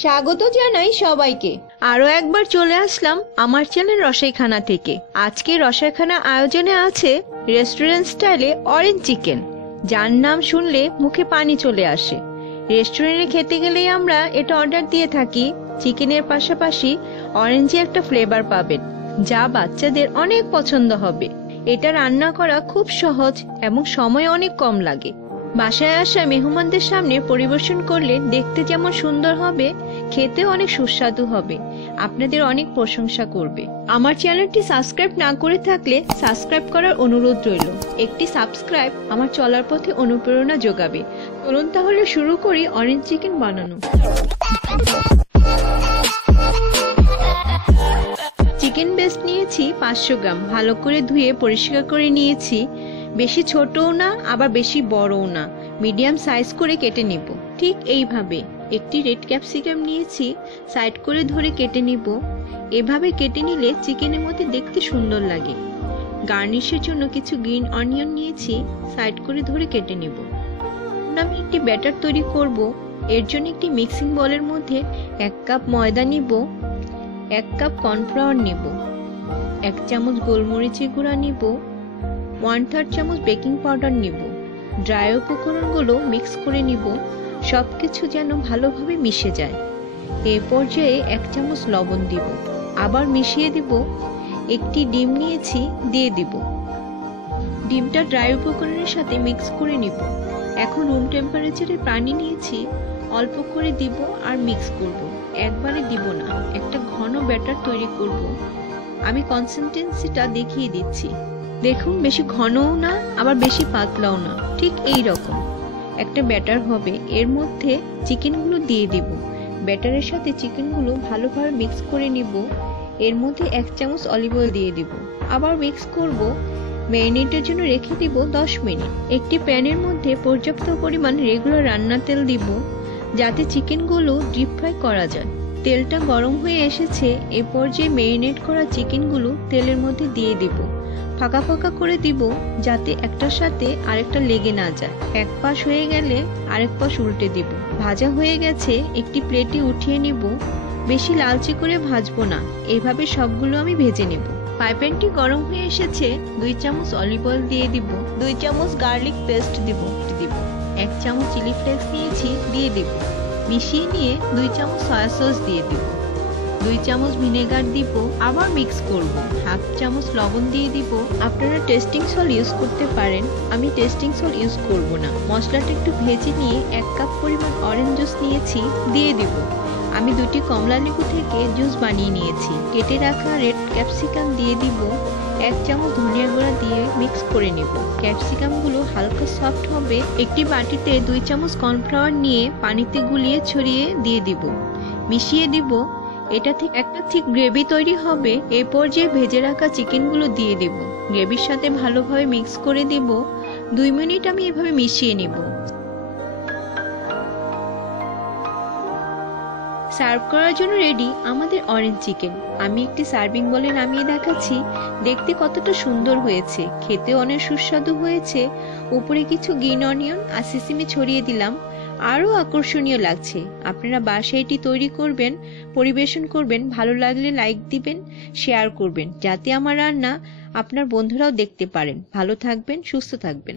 স্বাগত জানাই সবাইকে। আরো একবার চলে আসলাম আমার চ্যানেল রসাইখানা থেকে। আজকে রসাইখানা আয়োজনে আছে রেস্টুরেন্ট স্টাইলে অরেঞ্জ চিকেন, যার নাম শুনলে মুখে পানি চলে আসে। রেস্টুরেন্টে খেতে গেলেই আমরা এটা অর্ডার দিয়ে থাকি। চিকেনের পাশাপাশি অরেঞ্জে একটা ফ্লেভার পাবেন, যা বাচ্চাদের অনেক পছন্দ হবে। এটা রান্না করা খুব সহজ এবং সময় অনেক কম লাগে। বাসায় আসা মেহমানদের সামনে পরিবেশন করলে দেখতে যেমন সুন্দর হবে, খেতেও অনেক সুস্বাদু হবে। আপনাদের অনেক প্রশংসা করবে। আমার চ্যানেলটি সাবস্ক্রাইব না করে থাকলে সাবস্ক্রাইব করার অনুরোধ রইল। একটি সাবস্ক্রাইব আমার চলার পথে অনুপ্রেরণা যোগাবে। চলুন তাহলে শুরু করি অরেঞ্জ চিকেন বানানো। চিকেন ব্রেস্ট নিয়েছি 500 গ্রাম, ভালো করে ধুয়ে পরিষ্কার করে নিয়েছি। বেশি ছোটও না আবার বেশি বড়ও না, মিডিয়াম সাইজ করে কেটে নিব। ঠিক এইভাবে একটি রেড ক্যাপসিকাম নিয়েছি, সাইড করে ধরে কেটে নিব। এভাবে কেটে নিলে চিকেনের মধ্যে দেখতে সুন্দর লাগে। গার্নিশের জন্য কিছু গ্রিন অনিয়ন নিয়েছি, সাইড করে ধরে কেটে নিব। আমি একটি ব্যাটার তৈরি করব। এর জন্য একটি মিক্সিং বোলের মধ্যে 1 কাপ ময়দা নিব, 1 কাপ কর্নফ্লাওয়ার নিব, 1 চামচ গোলমরিচের গুঁড়া নিব, 1/3 চামচ বেকিং পাউডার নিব। ড্রাই উপকরণগুলো মিক্স করে নিব, সবকিছু যেন ভালোভাবে মিশে যায়। এই পর্যায়ে 1 চামচ লবণ দিব, আবার মিশিয়ে দিব। একটি ডিম নিয়েছি, দিয়ে দিব। ডিমটা ড্রাই উপকরণের সাথে মিক্স করে নিব। এখন রুম টেম্পারেচারে পানি নিয়েছি, অল্প করে দিব আর মিক্স করব। একবারে দিব না, একটা ঘন ব্যাটার তৈরি করব। আমি কনসিস্টেন্সিটা দেখিয়ে দিচ্ছি। দেখুন, বেশি ঘনও না আবার বেশি পাতলাও না, ঠিক এই রকম একটা ব্যাটার হবে। এর মধ্যে চিকেনগুলো দিয়ে দিব। ব্যাটারের সাথে চিকেনগুলো ভালোভাবে মিক্স করে নিব। এর মধ্যে 1 চামচ অলিভ অয়েল দিয়ে দিব, আবার মিক্স করব। ম্যারিনেটের জন্য রেখে দিব 10 মিনিট। একটি প্যানের মধ্যে পর্যাপ্ত পরিমাণ রেগুলার রান্নার তেল দিব, যাতে চিকেনগুলো ডিপ ফ্রাই করা যায়। তেলটা গরম হয়ে এসেছে। এ পর্যায়ে ম্যারিনেট করা চিকেনগুলো তেলের মধ্যে দিয়ে দিব। ফাঁকা ফাঁকা করে দিব, যাতে একটার সাথে আরেকটা লেগে না যায়। এক পাশ হয়ে গেলে আরেক পাশ উল্টে দিব। ভাজা হয়ে গেছে, একটি প্লেটে উঠিয়ে নিব। বেশি লালচে করে ভাজবো না, এভাবে সবগুলো আমি ভেজে নেব। ফ্রাই প্যানটি গরম হয়ে এসেছে। 2 চামচ অলিভ অয়েল দিয়ে দিব, 2 চামচ গার্লিক পেস্ট দিব, 1 চামচ চিলি ফ্লেক্স নিয়েছি, দিয়ে দিব। মিশিয়ে নিয়ে 2 চামচ সয়া সস দিয়ে দিব, 2 চামচ ভিনেগার দিব, আবার মিক্স করব। 1/2 চামচ লবণ দিয়ে দিব। আপনারা টেস্টিং সল্ট ইউজ করতে পারেন, আমি টেস্টিং সল্ট ইউজ করব না। মশলাটা একটু ভেজে নিয়ে 1 কাপ পরিমাণ অরেঞ্জ জুস নিয়েছি, দিয়ে দিব। আমি 2টি কমলা লেবু থেকে জুস বানিয়ে নিয়েছি। কেটে রাখা রেড ক্যাপসিকাম দিয়ে দিব। 1 চামচ ধনিয়া গুঁড়া দিয়ে মিক্স করে নেব। ক্যাপসিকামগুলো হালকা সফট হবে। একটি বাটিতে 2 চামচ কর্নফ্লাওয়ার নিয়ে পানিতে গুলিয়ে ছড়িয়ে দিয়ে দিব, মিশিয়ে দিব। এটা ঠিক একটা ঠিক গ্রেভি তৈরি হবে। এই পর্যায়ে ভেজে রাখা চিকেনগুলো দিয়ে দেব। গ্রেভির সাথে ভালোভাবে মিক্স করে দেব। 2 মিনিট আমি এভাবে মিশিয়ে নেব। সার্ভ করার জন্য রেডি আমাদের অরেঞ্জ চিকেন। আমি একটি সার্ভিং বলে নামিয়ে দেখাচ্ছি। দেখতে কতটা সুন্দর হয়েছে, খেতেও অনেক সুস্বাদু হয়েছে। উপরে কিছু গ্রিন অনিয়ন আর সিসিমি ছড়িয়ে দিলাম, আরো আকর্ষণীয় লাগছে। আপনারা বাসায় এটি তৈরি করবেন, পরিবেশন করবেন। ভালো লাগলে লাইক দিবেন, শেয়ার করবেন, যাতে আমার রান্না আপনার বন্ধুরাও দেখতে পারেন। ভালো থাকবেন, সুস্থ থাকবেন।